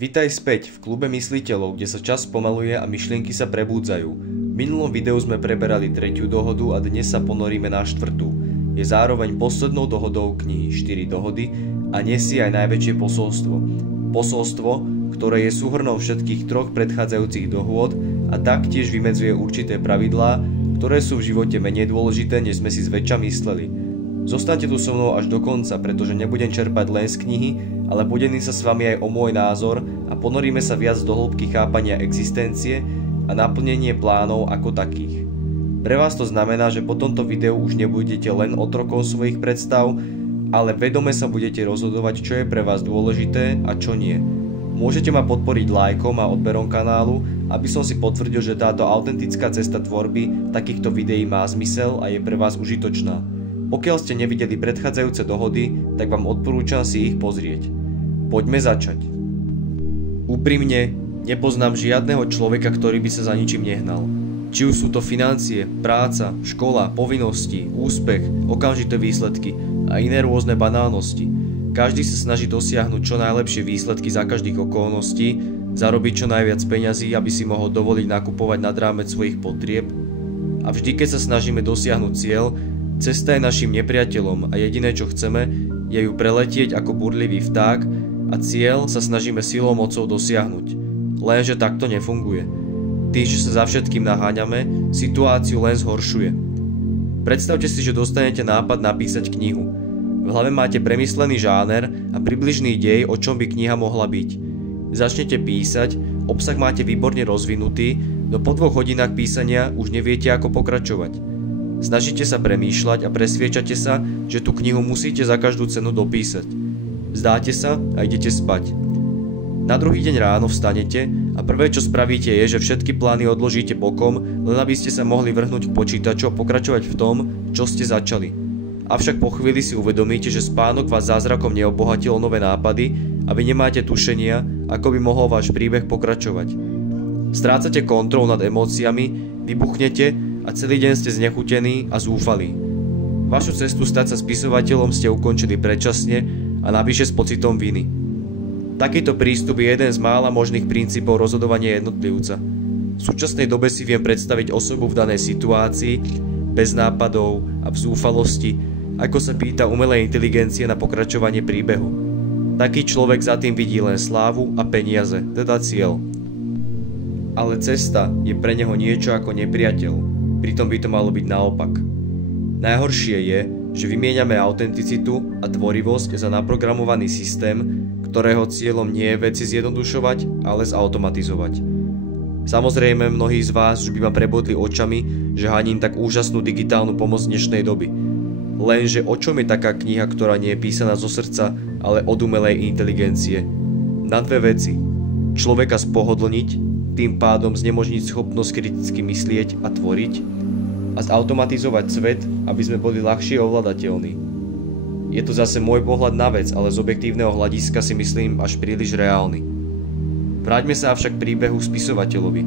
Vitaj späť v klube mysliteľov, kde sa čas spomaluje a myšlienky sa prebúdzajú. V minulom videu sme preberali 3. dohodu a dnes sa ponoríme na 4. Je zároveň poslednou dohodou knihy 4 dohody a nesie aj najväčšie posolstvo. Posolstvo, ktoré je súhrnom všetkých 3 predchádzajúcich dohôd a taktiež vymedzuje určité pravidlá, ktoré sú v živote menej dôležité, než sme si zväčša mysleli. Zostaňte tu so mnou až do konca, pretože nebudem čerpať len z knihy, ale podelím sa s vami aj o môj názor a ponoríme sa viac do hĺbky chápania existencie a naplnenie plánov ako takých. Pre vás to znamená, že po tomto videu už nebudete len otrokom svojich predstav, ale vedome sa budete rozhodovať, čo je pre vás dôležité a čo nie. Môžete ma podporiť lajkom a odberom kanálu, aby som si potvrdil, že táto autentická cesta tvorby takýchto videí má zmysel a je pre vás užitočná. Pokiaľ ste nevideli predchádzajúce dohody, tak vám odporúčam si ich pozrieť. Poďme začať. Úprimne, nepoznám žiadneho človeka, ktorý by sa za ničím nehnal. Či už sú to financie, práca, škola, povinnosti, úspech, okamžité výsledky a iné rôzne banálnosti. Každý sa snaží dosiahnuť čo najlepšie výsledky za každých okolností, zarobiť čo najviac peňazí, aby si mohol dovoliť nakupovať nad rámec svojich potrieb. A vždy, keď sa snažíme dosiahnuť cieľ, cesta je našim nepriateľom a jediné, čo chceme, je ju preletieť ako burlivý vták a cieľ sa snažíme silou mocou dosiahnuť. Lenže takto nefunguje. Tým, že sa za všetkým naháňame, situáciu len zhoršuje. Predstavte si, že dostanete nápad napísať knihu. V hlave máte premyslený žáner a približný dej, o čom by kniha mohla byť. Začnete písať, obsah máte výborne rozvinutý, no po 2 hodinách písania už neviete, ako pokračovať. Snažíte sa premýšľať a presviečate sa, že tú knihu musíte za každú cenu dopísať. Vzdáte sa a idete spať. Na druhý deň ráno vstanete a prvé, čo spravíte, je, že všetky plány odložíte bokom, len aby ste sa mohli vrhnúť k počítaču a pokračovať v tom, čo ste začali. Avšak po chvíli si uvedomíte, že spánok vás zázrakom neobohatil nové nápady a vy nemáte tušenia, ako by mohol váš príbeh pokračovať. Strácate kontrolu nad emóciami, vybuchnete a celý deň ste znechutení a zúfalí. Vašu cestu stať sa spisovateľom ste ukončili predčasne a navyše s pocitom viny. Takýto prístup je jeden z mála možných princípov rozhodovania jednotlivca. V súčasnej dobe si viem predstaviť osobu v danej situácii, bez nápadov a v zúfalosti, ako sa pýta umelej inteligencie na pokračovanie príbehu. Taký človek za tým vidí len slávu a peniaze, teda cieľ. Ale cesta je pre neho niečo ako nepriateľ, pritom by to malo byť naopak. Najhoršie je, že vymieňame autenticitu a tvorivosť za naprogramovaný systém, ktorého cieľom nie je veci zjednodušovať, ale zautomatizovať. Samozrejme, mnohí z vás už by ma prebodli očami, že haním tak úžasnú digitálnu pomoc dnešnej doby. Lenže o čom je taká kniha, ktorá nie je písaná zo srdca, ale od umelej inteligencie? Na 2 veci. Človeka spohodlniť, tým pádom znemožniť schopnosť kriticky myslieť a tvoriť, a zautomatizovať svet, aby sme boli ľahšie ovladateľní. Je to zase môj pohľad na vec, ale z objektívneho hľadiska si myslím až príliš reálny. Vráťme sa avšak k príbehu spisovateľovi.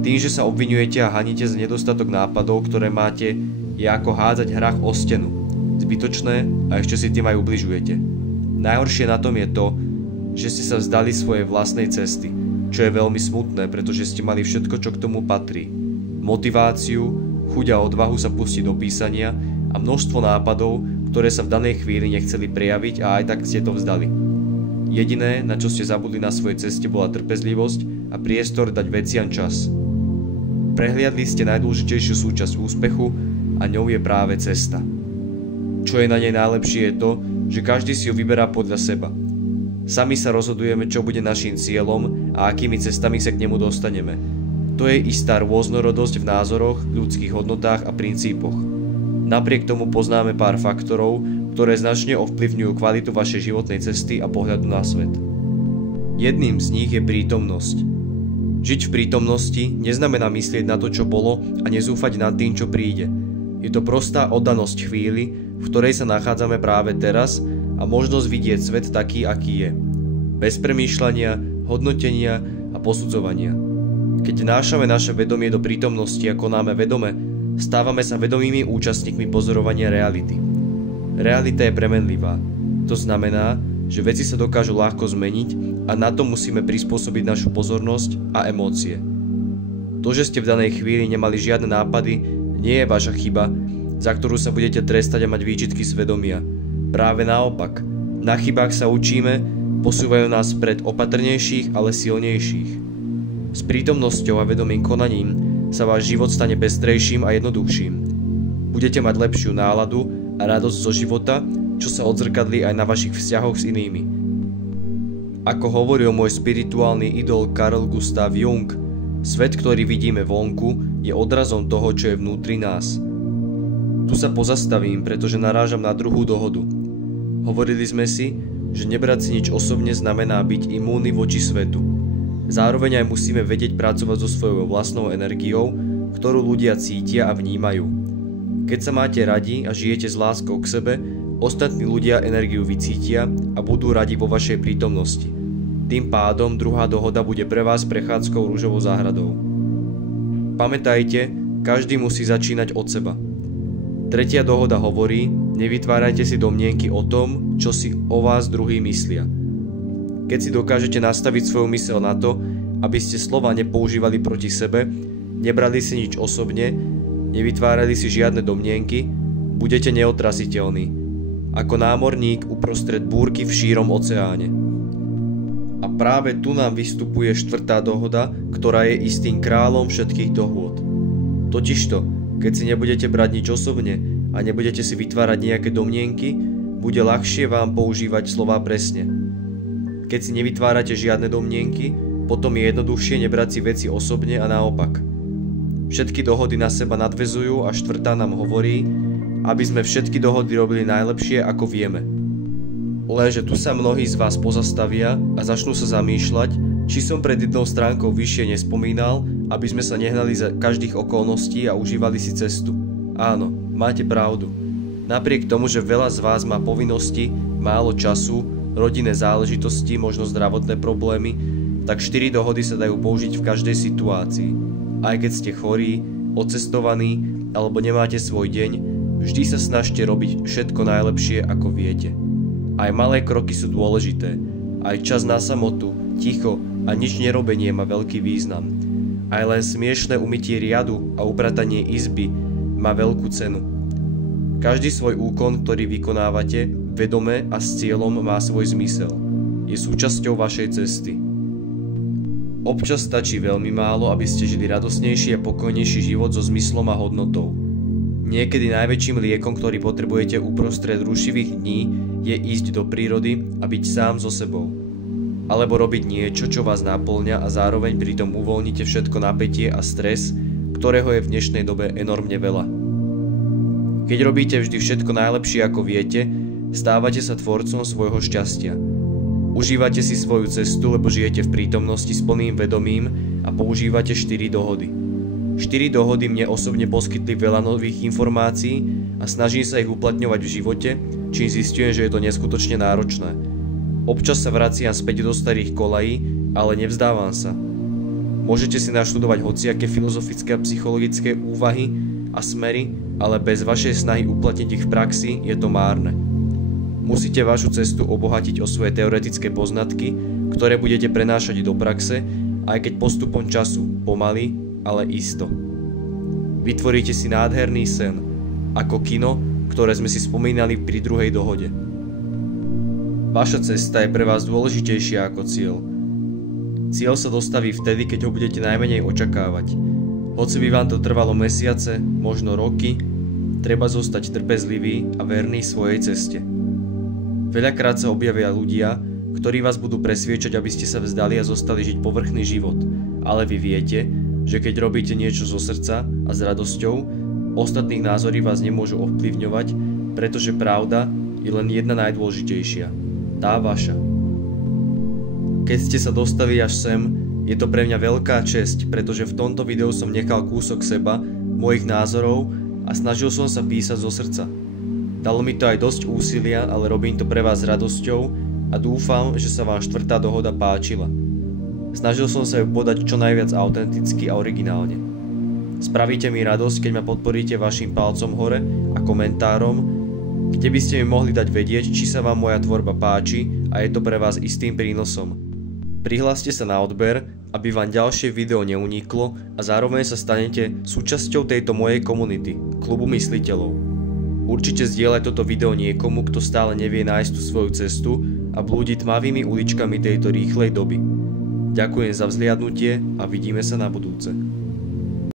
Tým, že sa obviňujete a haníte z nedostatok nápadov, ktoré máte, je ako hádzať hrách o stenu. Zbytočné a ešte si tým aj ubližujete. Najhoršie na tom je to, že ste sa vzdali svojej vlastnej cesty, čo je veľmi smutné, pretože ste mali všetko, čo k tomu patrí. Motiváciu, chuť a odvahu sa pustiť do písania a množstvo nápadov, ktoré sa v danej chvíli nechceli prejaviť a aj tak ste to vzdali. Jediné, na čo ste zabudli na svojej ceste, bola trpezlivosť a priestor dať veciam čas. Prehliadli ste najdôležitejšiu súčasť úspechu a ňou je práve cesta. Čo je na nej najlepšie je to, že každý si ju vyberá podľa seba. Sami sa rozhodujeme, čo bude naším cieľom a akými cestami sa k nemu dostaneme. To je istá rôznorodosť v názoroch, ľudských hodnotách a princípoch. Napriek tomu poznáme pár faktorov, ktoré značne ovplyvňujú kvalitu vašej životnej cesty a pohľadu na svet. Jedným z nich je prítomnosť. Žiť v prítomnosti neznamená myslieť na to, čo bolo a nezúfať nad tým, čo príde. Je to prostá oddanosť chvíli, v ktorej sa nachádzame práve teraz a možnosť vidieť svet taký, aký je. Bez premýšľania, hodnotenia a posudzovania. Keď vnášame naše vedomie do prítomnosti a konáme vedome, stávame sa vedomými účastníkmi pozorovania reality. Realita je premenlivá. To znamená, že veci sa dokážu ľahko zmeniť a na to musíme prispôsobiť našu pozornosť a emócie. To, že ste v danej chvíli nemali žiadne nápady, nie je vaša chyba, za ktorú sa budete trestať a mať výčitky svedomia. Práve naopak, na chybách sa učíme, posúvajú nás pred opatrnejších, ale silnejších. S prítomnosťou a vedomým konaním sa váš život stane pestrejším a jednoduchším. Budete mať lepšiu náladu a radosť zo života, čo sa odzrkadlí aj na vašich vzťahoch s inými. Ako hovoril môj spirituálny idol Carl Gustav Jung, svet, ktorý vidíme vonku, je odrazom toho, čo je vnútri nás. Tu sa pozastavím, pretože narážam na druhú dohodu. Hovorili sme si, že nebrať si nič osobne znamená byť imúnny voči svetu. Zároveň aj musíme vedieť pracovať so svojou vlastnou energiou, ktorú ľudia cítia a vnímajú. Keď sa máte radi a žijete s láskou k sebe, ostatní ľudia energiu vycítia a budú radi vo vašej prítomnosti. Tým pádom druhá dohoda bude pre vás prechádzkou ružovou záhradou. Pamätajte, každý musí začínať od seba. Tretia dohoda hovorí, nevytvárajte si domnienky o tom, čo si o vás druhí myslia. Keď si dokážete nastaviť svoju myseľ na to, aby ste slova nepoužívali proti sebe, nebrali si nič osobne, nevytvárali si žiadne domnienky, budete neotrasiteľní, ako námorník uprostred búrky v šírom oceáne. A práve tu nám vystupuje štvrtá dohoda, ktorá je istým kráľom všetkých dohôd. Totižto, keď si nebudete brať nič osobne a nebudete si vytvárať nejaké domnienky, bude ľahšie vám používať slová presne. Keď si nevytvárate žiadne domnienky, potom je jednoduchšie nebrať si veci osobne a naopak. Všetky dohody na seba nadväzujú a štvrtá nám hovorí, aby sme všetky dohody robili najlepšie, ako vieme. Lenže tu sa mnohí z vás pozastavia a začnú sa zamýšľať, či som pred jednou stránkou vyššie nespomínal, aby sme sa nehnali za každých okolností a užívali si cestu. Áno, máte pravdu. Napriek tomu, že veľa z vás má povinnosti, málo času, rodinné záležitosti, možno zdravotné problémy, tak 4 dohody sa dajú použiť v každej situácii. Aj keď ste chorí, odcestovaní alebo nemáte svoj deň, vždy sa snažte robiť všetko najlepšie, ako viete. Aj malé kroky sú dôležité. Aj čas na samotu, ticho a nič nerobenie má veľký význam. Aj len smiešné umytie riadu a upratanie izby má veľkú cenu. Každý svoj úkon, ktorý vykonávate, vedome a s cieľom má svoj zmysel. Je súčasťou vašej cesty. Občas stačí veľmi málo, aby ste žili radosnejší a pokojnejší život so zmyslom a hodnotou. Niekedy najväčším liekom, ktorý potrebujete uprostred rušivých dní, je ísť do prírody a byť sám so sebou. Alebo robiť niečo, čo vás naplňa a zároveň pritom uvoľnite všetko napätie a stres, ktorého je v dnešnej dobe enormne veľa. Keď robíte vždy všetko najlepšie, ako viete, stávate sa tvorcom svojho šťastia. Užívate si svoju cestu, lebo žijete v prítomnosti s plným vedomím a používate 4 dohody. 4 dohody mne osobne poskytli veľa nových informácií a snažím sa ich uplatňovať v živote, čím zistujem, že je to neskutočne náročné. Občas sa vraciam späť do starých kolají, ale nevzdávam sa. Môžete si naštudovať hociaké filozofické a psychologické úvahy a smery, ale bez vašej snahy uplatniť ich v praxi je to márne. Musíte vašu cestu obohatiť o svoje teoretické poznatky, ktoré budete prenášať do praxe, aj keď postupom času pomaly, ale isto. Vytvoríte si nádherný sen, ako kino, ktoré sme si spomínali pri druhej dohode. Vaša cesta je pre vás dôležitejšia ako cieľ. Cieľ sa dostaví vtedy, keď ho budete najmenej očakávať. Hoci by vám to trvalo mesiace, možno roky, treba zostať trpezlivý a verný svojej ceste. Veľakrát sa objavia ľudia, ktorí vás budú presviečať, aby ste sa vzdali a zostali žiť povrchný život, ale vy viete, že keď robíte niečo zo srdca a s radosťou, ostatných názory vás nemôžu ovplyvňovať, pretože pravda je len jedna najdôležitejšia, tá vaša. Keď ste sa dostali až sem, je to pre mňa veľká česť, pretože v tomto videu som nechal kúsok seba, mojich názorov a snažil som sa písať zo srdca. Dalo mi to aj dosť úsilia, ale robím to pre vás s radosťou a dúfam, že sa vám štvrtá dohoda páčila. Snažil som sa ju podať čo najviac autenticky a originálne. Spravíte mi radosť, keď ma podporíte vašim palcom hore a komentárom, kde by ste mi mohli dať vedieť, či sa vám moja tvorba páči a je to pre vás istým prínosom. Prihláste sa na odber, aby vám ďalšie video neuniklo a zároveň sa stanete súčasťou tejto mojej komunity, klubu mysliteľov. Určite zdieľaj toto video niekomu, kto stále nevie nájsť tú svoju cestu a blúdi tmavými uličkami tejto rýchlej doby. Ďakujem za vzliadnutie a vidíme sa na budúce.